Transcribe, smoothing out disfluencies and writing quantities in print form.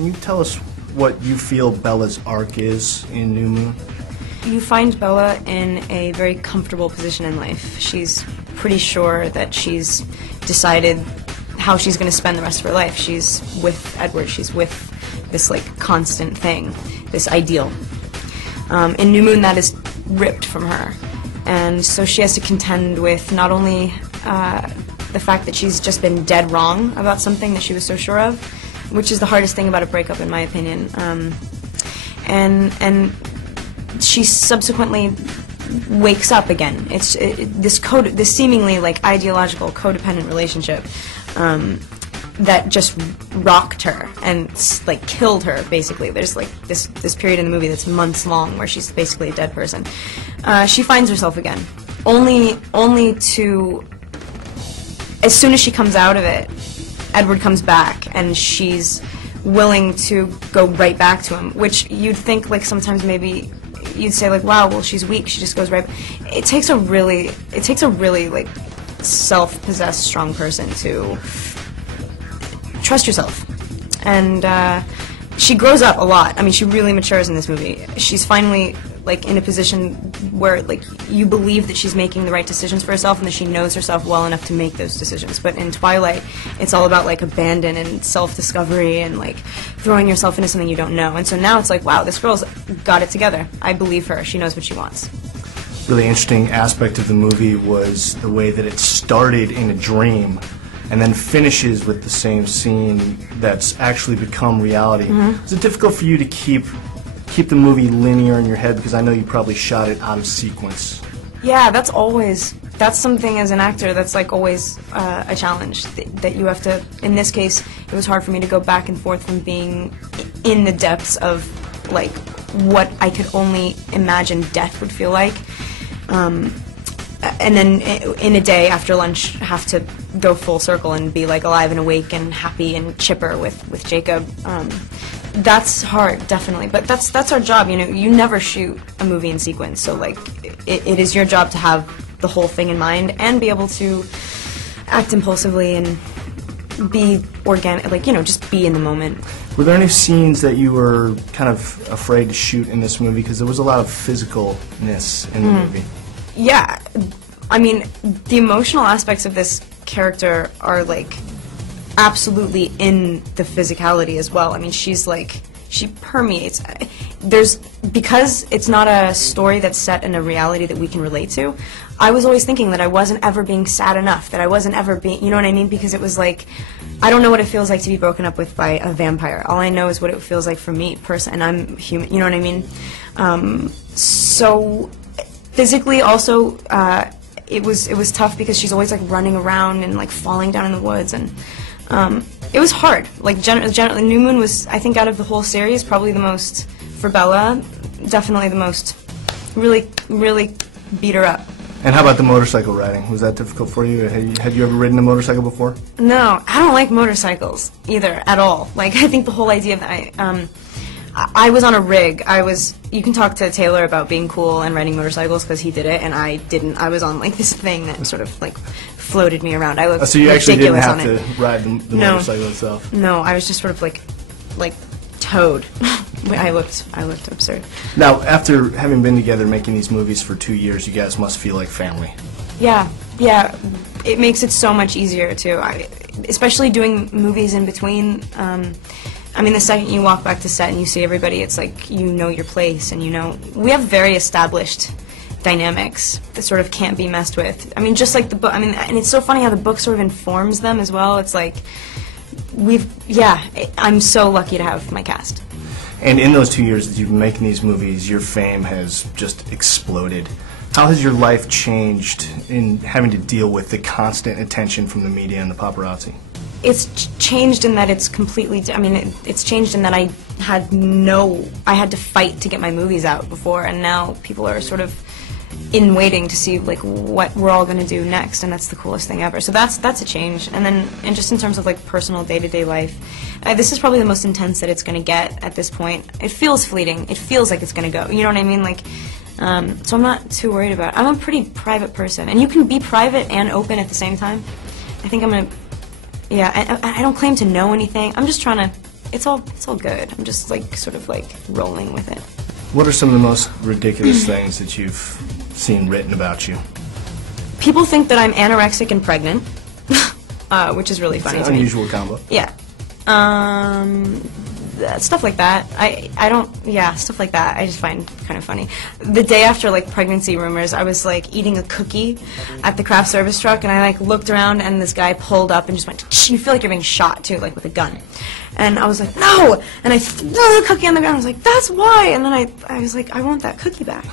Can you tell us what you feel Bella's arc is in New Moon? You find Bella in a very comfortable position in life. She's pretty sure that she's decided how she's going to spend the rest of her life. She's with Edward. She's with this like constant thing, this ideal. In New Moon, that is ripped from her, and so she has to contend with not only the fact that she's just been dead wrong about something that she was so sure of, which is the hardest thing about a breakup, in my opinion, and she subsequently wakes up again. It's this seemingly like ideological codependent relationship that just rocked her and like killed her. Basically, there's like this period in the movie that's months long where she's basically a dead person. She finds herself again, only to, as soon as she comes out of it, Edward comes back and she's willing to go right back to him, which you'd think like sometimes maybe you'd say like, wow, well she's weak, she just goes right. It takes a really like self-possessed, strong person to trust yourself, and she grows up a lot. I mean, she really matures in this movie. She's finally like in a position where like you believe that she's making the right decisions for herself and that she knows herself well enough to make those decisions. But in Twilight, it's all about like abandon and self-discovery and like throwing yourself into something you don't know. And so now it's like, wow, this girl's got it together. I believe her. She knows what she wants. Really interesting aspect of the movie was the way that it started in a dream and then finishes with the same scene that's actually become reality. Mm-hmm. Is it difficult for you to keep the movie linear in your head, because I know you probably shot it out of sequence? Yeah, that's something as an actor that's like always a challenge that you have to. In this case, it was hard for me to go back and forth from being in the depths of like what I could only imagine death would feel like, and then in a day after lunch have to go full circle and be like alive and awake and happy and chipper with Jacob. That's hard, definitely, but that's our job. You know, you never shoot a movie in sequence, so like it is your job to have the whole thing in mind and be able to act impulsively and be organic, like, you know, just be in the moment. Were there any scenes that you were kind of afraid to shoot in this movie, because there was a lot of physicalness in the movie? Yeah, I mean, the emotional aspects of this character are like absolutely in the physicality as well. I mean, she's like, she permeates. Because it's not a story that's set in a reality that we can relate to, I was always thinking that I wasn't ever being sad enough, that I wasn't ever being, you know what I mean? Because it was like, I don't know what it feels like to be broken up with by a vampire. All I know is what it feels like for me, and I'm human, you know what I mean? So physically also, it was tough because she's always like running around and like falling down in the woods, and it was hard. Like generally, New Moon was, I think, out of the whole series, probably the most, for Bella, definitely the most, really beat her up. And how about the motorcycle riding? Was that difficult for you? Had you ever ridden a motorcycle before? No, I don't like motorcycles either, at all. Like, I think the whole idea of that, I was on a rig. You can talk to Taylor about being cool and riding motorcycles because he did it and I didn't. I was on like this thing that sort of like floated me around. I looked so you actually didn't have to it. ride the motorcycle itself? No, I was just sort of like towed. I looked absurd. Now, after having been together making these movies for 2 years, you guys must feel like family. Yeah. It makes it so much easier too. Especially doing movies in between. I mean, the second you walk back to set and you see everybody, it's like you know your place, and you know we have very established dynamics that sort of can't be messed with. I mean, just like the book. I mean, and it's so funny how the book sort of informs them as well. It's like I'm so lucky to have my cast. And in those 2 years that you've been making these movies, your fame has just exploded. How has your life changed in having to deal with the constant attention from the media and the paparazzi? It's changed in that it's completely, I mean, it's changed in that I had to fight to get my movies out before, and now people are sort of in waiting to see like what we're all going to do next, and that's the coolest thing ever. So that's a change. And then, and just in terms of like personal day-to-day life, this is probably the most intense that it's going to get at this point. It feels fleeting. It feels like it's going to go. You know what I mean? Like, so I'm not too worried about it. I'm a pretty private person, and you can be private and open at the same time. I think I'm going to, yeah, I don't claim to know anything. I'm just trying to it's all good. I'm just like sort of like rolling with it. What are some of the most ridiculous things that you've seen written about you? People think that I'm anorexic and pregnant, which is really funny It's to an me. unusual combo. Yeah. Stuff like that. Stuff like that I just find kind of funny. The day after, like, pregnancy rumors, I was, like, eating a cookie at the craft service truck, and I, like, looked around, and this guy pulled up and just went, "Shh," you feel like you're being shot, too, like, with a gun. And I was like, "No!" And I threw the cookie on the ground. I was like, "That's why!" And then I was like, "I want that cookie back."